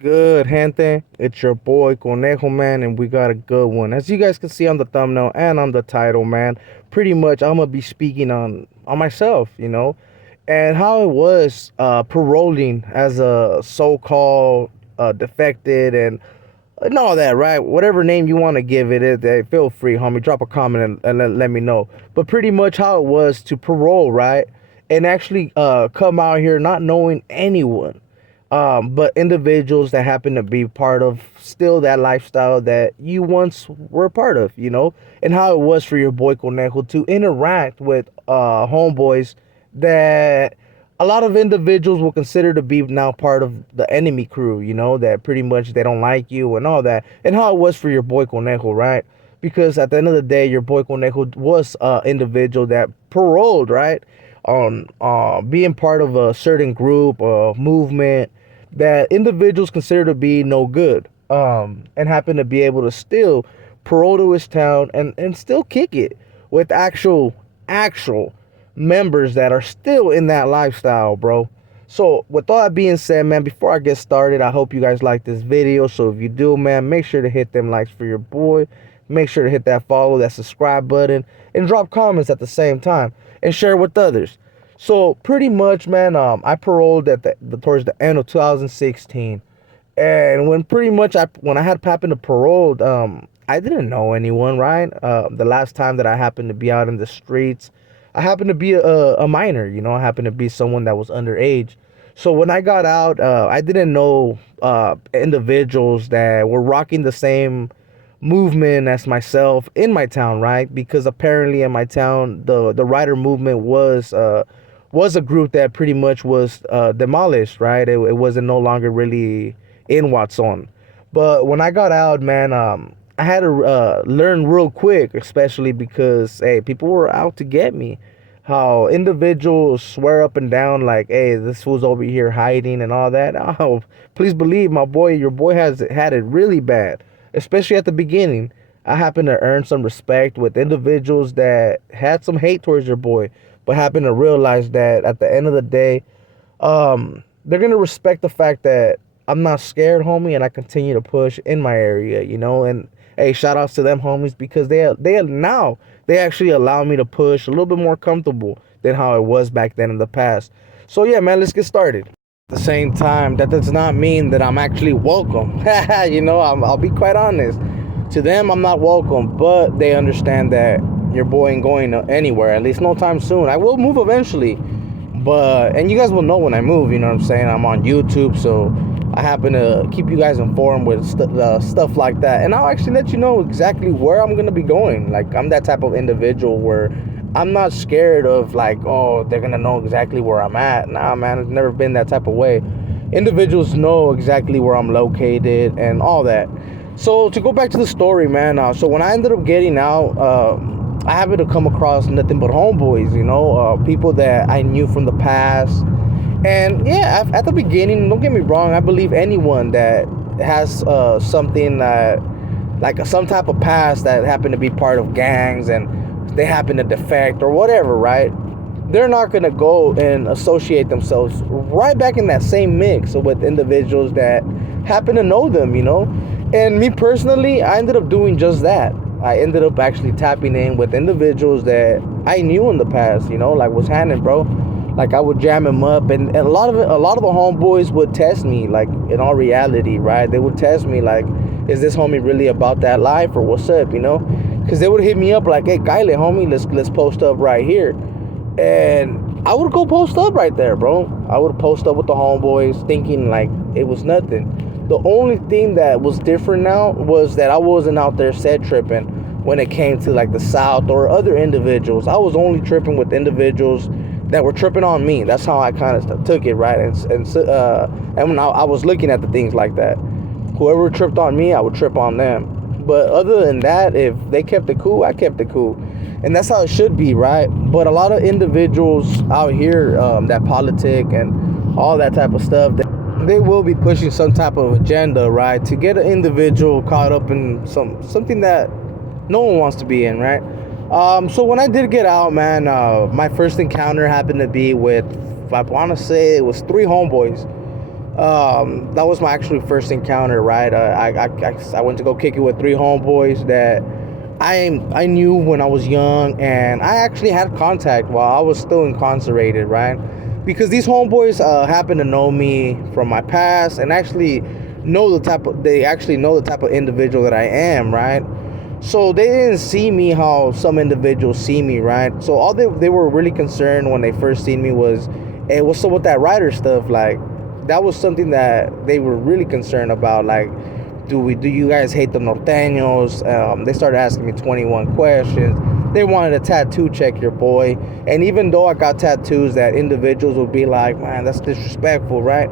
Good, gente. It's your boy Conejo, man, and we got a good one. As you guys can see on the thumbnail and on the title, man, pretty much I'm gonna be speaking on myself, and how it was paroling as a so-called defected and all that, right? Whatever name you want to give feel free, homie. Drop a comment and let me know. But pretty much how it was to parole, right? And actually come out here not knowing anyone, but individuals that happen to be part of still that lifestyle that you once were a part of, and how it was for your boy Conejo to interact with homeboys that a lot of individuals will consider to be now part of the enemy crew, that pretty much they don't like you and all that, and how it was for your boy Conejo, right? Because at the end of the day, your boy Conejo was an individual that paroled, right? On being part of a certain group or movement that individuals consider to be no good, and happen to be able to still parole to his town and still kick it with actual members that are still in that lifestyle, bro. So with all that being said, man, before I get started, I hope you guys like this video. So if you do, man, make sure to hit them likes for your boy. Make sure to hit that follow, that subscribe button, and drop comments at the same time and share with others. So pretty much, man, I paroled at towards the end of 2016, and when I had happened to parole, I didn't know anyone, right? The last time that I happened to be out in the streets, I happened to be a minor, I happened to be someone that was underage. So when I got out, I didn't know individuals that were rocking the same movement as myself in my town, right? Because apparently in my town, the rider movement was a group that pretty much was demolished, right? It wasn't no longer really in Watson. But when I got out, man, I had to learn real quick, especially because, hey, people were out to get me. How individuals swear up and down like, hey, this fool's over here hiding and all that. Oh, please believe your boy has had it really bad, especially at the beginning. I happened to earn some respect with individuals that had some hate towards your boy, but happened to realize that at the end of the day, they're going to respect the fact that I'm not scared, homie, and I continue to push in my area, and hey, shout outs to them homies, because they actually allow me to push a little bit more comfortable than how it was back then in the past. So yeah, man, let's get started. At the same time, that does not mean that I'm actually welcome. I'll be quite honest. To them, I'm not welcome, but they understand that your boy ain't going anywhere, at least no time soon. I will move eventually, and you guys will know when I move, you know what I'm saying? I'm on YouTube, so I happen to keep you guys informed with stuff like that. And I'll actually let you know exactly where I'm going to be going. Like, I'm that type of individual where I'm not scared of, like, oh, they're going to know exactly where I'm at. Nah, man, it's never been that type of way. Individuals know exactly where I'm located and all that. So to go back to the story, man, so when I ended up getting out, I happened to come across nothing but homeboys, people that I knew from the past. And yeah, at the beginning, don't get me wrong, I believe anyone that has something like some type of past that happened to be part of gangs and they happen to defect or whatever, right? They're not going to go and associate themselves right back in that same mix with individuals that happen to know them, And me personally, I ended up doing just that. I ended up actually tapping in with individuals that I knew in the past, like was Hannon, bro. Like, I would jam him up, and a lot of the homeboys would test me, like, in all reality, right? They would test me, like, is this homie really about that life, or what's up, Because they would hit me up like, hey, Kyle, homie, let's post up right here. And I would go post up right there, bro. I would post up with the homeboys thinking, like, it was nothing. The only thing that was different now was that I wasn't out there set tripping when it came to, like, the South or other individuals. I was only tripping with individuals that were tripping on me. That's how I kind of took it, right? And when I was looking at the things like that, whoever tripped on me, I would trip on them. But other than that, if they kept it cool, I kept it cool, and that's how it should be, right? But a lot of individuals out here that politic and all that type of stuff. They will be pushing some type of agenda, right, to get an individual caught up in something that no one wants to be in, right? So when I did get out, man, my first encounter happened to be with, I want to say it was three homeboys. That was my actually first encounter, right? I went to go kick it with three homeboys that I knew when I was young, and I actually had contact while I was still incarcerated, right? Because these homeboys happen to know me from my past and actually they actually know the type of individual that I am, right? So they didn't see me how some individuals see me, right? So all they were really concerned when they first seen me was, hey, what's up with that rider stuff? Like, that was something that they were really concerned about. Like, do you guys hate the norteños? They started asking me 21 questions. They wanted a tattoo check your boy. And even though I got tattoos, that individuals would be like, man, that's disrespectful, right?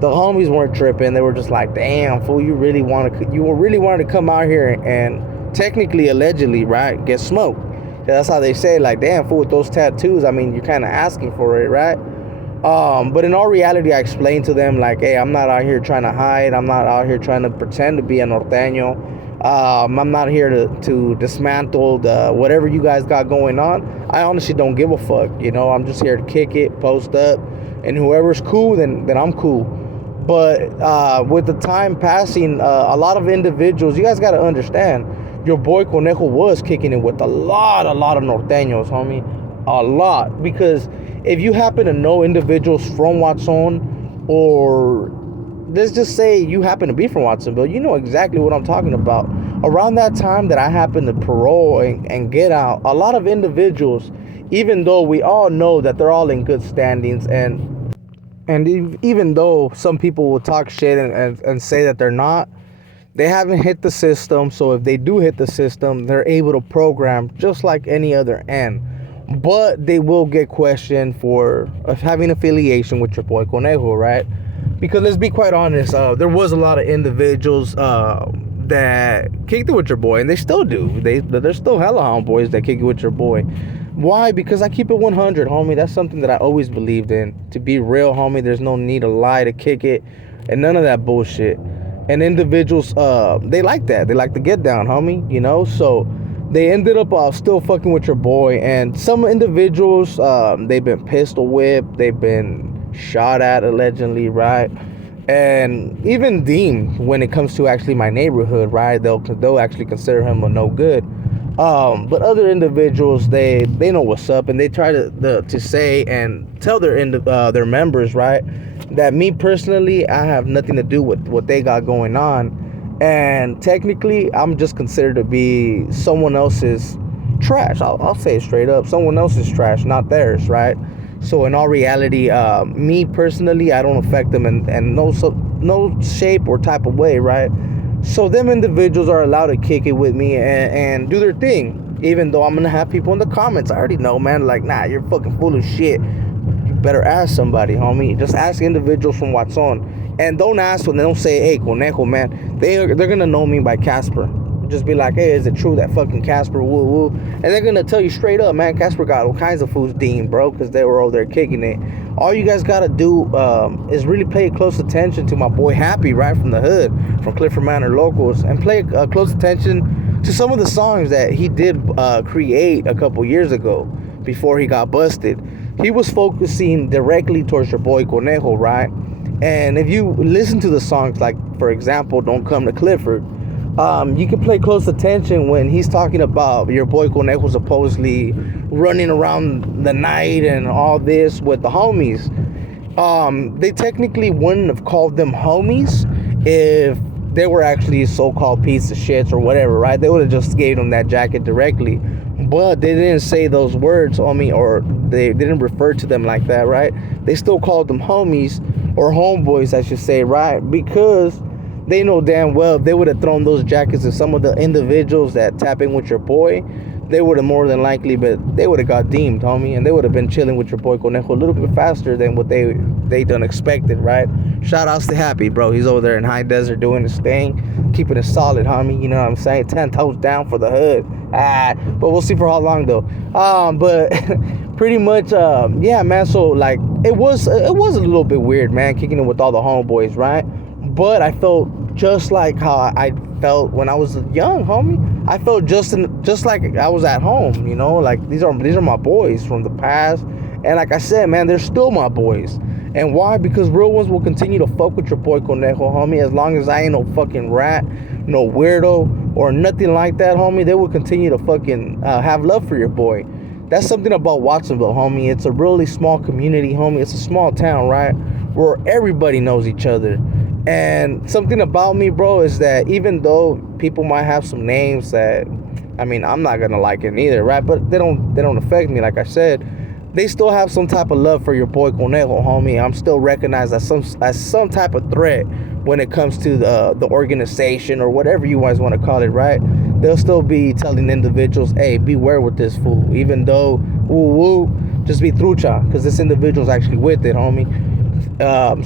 The homies weren't tripping. They were just like, damn, fool, you really wanted to come out here and technically, allegedly, right, get smoked. That's how they say, like, damn, fool, with those tattoos, I mean, you're kind of asking for it, right? But in all reality, I explained to them, like, hey, I'm not out here trying to hide. I'm not out here trying to pretend to be a norteño. I'm not here to dismantle whatever you guys got going on. I honestly don't give a fuck. You know, I'm just here to kick it, post up, and whoever's cool, then I'm cool. But with the time passing, a lot of individuals, you guys got to understand, your boy Conejo was kicking it with a lot of norteños, homie. A lot. Because if you happen to know individuals from Watson, or let's just say you happen to be from Watsonville, you know exactly what I'm talking about. Around that time that I happened to parole and get out, a lot of individuals, even though we all know that they're all in good standings, and even though some people will talk shit and say that they're not, they haven't hit the system. So if they do hit the system, they're able to program just like any other end. But they will get questioned for having affiliation with your boy Conejo, right? Because let's be quite honest, there was a lot of individuals that kicked it with your boy, and they still do. There's still hella homeboys that kick it with your boy. Why? Because I keep it 100, homie. That's something that I always believed in. To be real, homie, there's no need to lie, to kick it, and none of that bullshit. And individuals, they like that. They like to get down, homie, you know? So they ended up still fucking with your boy. And some individuals, they've been pistol whipped. They've been shot at, allegedly, right? And even deemed, when it comes to actually my neighborhood, right, they'll actually consider him a no good. But other individuals, they know what's up, and they try to say and tell their members, right, that me personally, I have nothing to do with what they got going on, and technically, I'm just considered to be someone else's trash. I'll say it straight up, someone else's trash, not theirs, right? So in all reality, me personally, I don't affect them in no shape or type of way, right? So them individuals are allowed to kick it with me and do their thing. Even though I'm going to have people in the comments, I already know, man, like, nah, you're fucking full of shit. You better ask somebody, homie. Just ask individuals from Watson. And don't ask when they don't say, hey, Conejo, man. They're going to know me by Casper. Just be like, hey, is it true that fucking Casper, woo woo? And they're going to tell you straight up, man, Casper got all kinds of fools deemed, bro, because they were over there kicking it. All you guys got to do is really pay close attention to my boy Happy, right, from the hood, from Clifford Manor Locals, and pay close attention to some of the songs that he did create a couple years ago before he got busted. He was focusing directly towards your boy Conejo, right? And if you listen to the songs, like, for example, Don't Come to Clifford, you can pay close attention when he's talking about your boy Conejo supposedly running around the night and all this with the homies. They technically wouldn't have called them homies if they were actually so-called piece of shits or whatever, right? They would have just gave them that jacket directly. But they didn't say those words, homie, or they didn't refer to them like that, right? They still called them homies, or homeboys, I should say, right? Because they know damn well if they would have thrown those jackets to some of the individuals that tap in with your boy, they would have more than likely, but they would have got deemed, homie, and they would have been chilling with your boy Conejo a little bit faster than what they done expected, right? Shout outs to Happy, bro. He's over there in High Desert doing his thing, keeping it solid, homie. You know what I'm saying? 10 toes down for the hood. But we'll see for how long though. But pretty much, yeah, man. So like it was a little bit weird, man, kicking it with all the homeboys, right? But I felt just like how I felt when I was young, homie. I felt just like I was at home, you know. Like these are my boys from the past, and like I said, man, they're still my boys. And why? Because real ones will continue to fuck with your boy Conejo, homie. As long as I ain't no fucking rat, no weirdo, or nothing like that, homie, they will continue to fucking have love for your boy. That's something about Watsonville, homie. It's a really small community, homie. It's a small town, right? Where everybody knows each other. And something about me, bro, is that even though people might have some names that, I mean, I'm not gonna like it either, right? But they don't affect me, like I said. They still have some type of love for your boy Conejo, homie. I'm still recognized as some type of threat when it comes to the organization or whatever you guys want to call it, right? They'll still be telling individuals, hey, beware with this fool. Even though, woo, just be trucha, because this individual's actually with it, homie.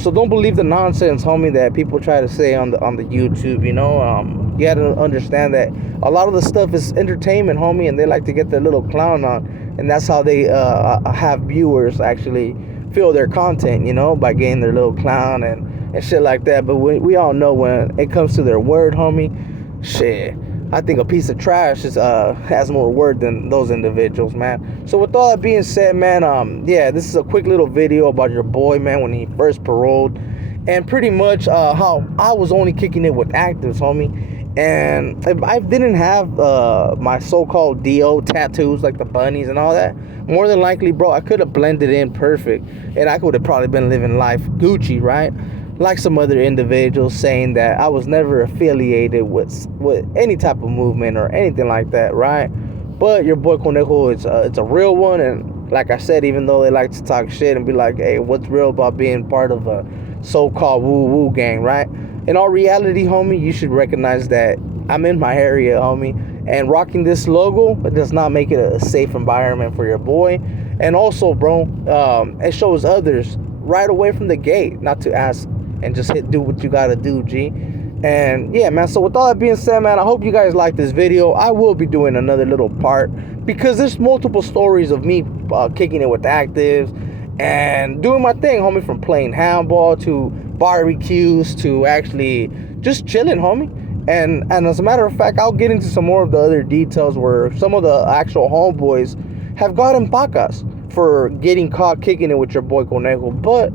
So don't believe the nonsense, homie, that people try to say on the YouTube, you know. You gotta understand that a lot of the stuff is entertainment, homie, and they like to get their little clown on. And that's how they have viewers actually feel their content, you know, by getting their little clown and shit like that. But we all know when it comes to their word, homie, shit, I think a piece of trash has more word than those individuals, man. So with all that being said, man, yeah, this is a quick little video about your boy, man, when he first paroled. And pretty much how I was only kicking it with actives, homie. And if I didn't have my so-called DO tattoos like the bunnies and all that, more than likely, bro, I could have blended in perfect, and I could have probably been living life Gucci, right? Like some other individuals saying that I was never affiliated with any type of movement or anything like that, right? But your boy Conejo is it's a real one, and like I said, even though they like to talk shit and be like, hey, what's real about being part of a so-called woo-woo gang, right? In all reality, homie, you should recognize that I'm in my area, homie, and rocking this logo, it does not make it a safe environment for your boy. And also, bro, it shows others right away from the gate not to ask and just do what you gotta do, G. And yeah, man, so with all that being said, man, I hope you guys like this video. I will be doing another little part because there's multiple stories of me kicking it with actives and doing my thing, homie, from playing handball to barbecues to actually just chilling, homie. And as a matter of fact, I'll get into some more of the other details where some of the actual homeboys have gotten pacas for getting caught kicking it with your boy Conejo, but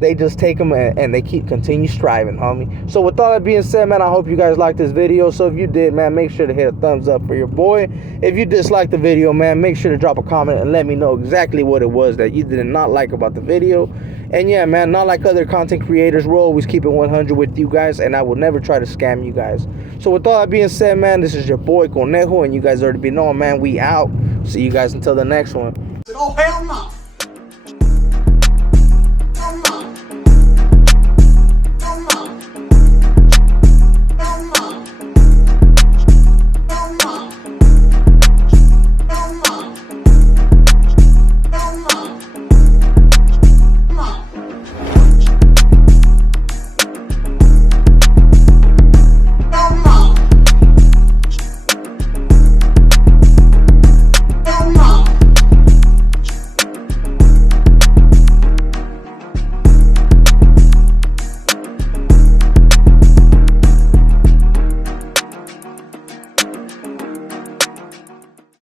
they just take them and they continue striving, homie. So with all that being said, man, I hope you guys liked this video. So if you did, man, make sure to hit a thumbs up for your boy. If you disliked the video, man, make sure to drop a comment and let me know exactly what it was that you did not like about the video. And yeah, man, not like other content creators, we'll always keep it 100 with you guys, and I will never try to scam you guys. So with all that being said, man, this is your boy Conejo, and you guys already be knowing, man, we out. See you guys until the next one. Oh, hell no.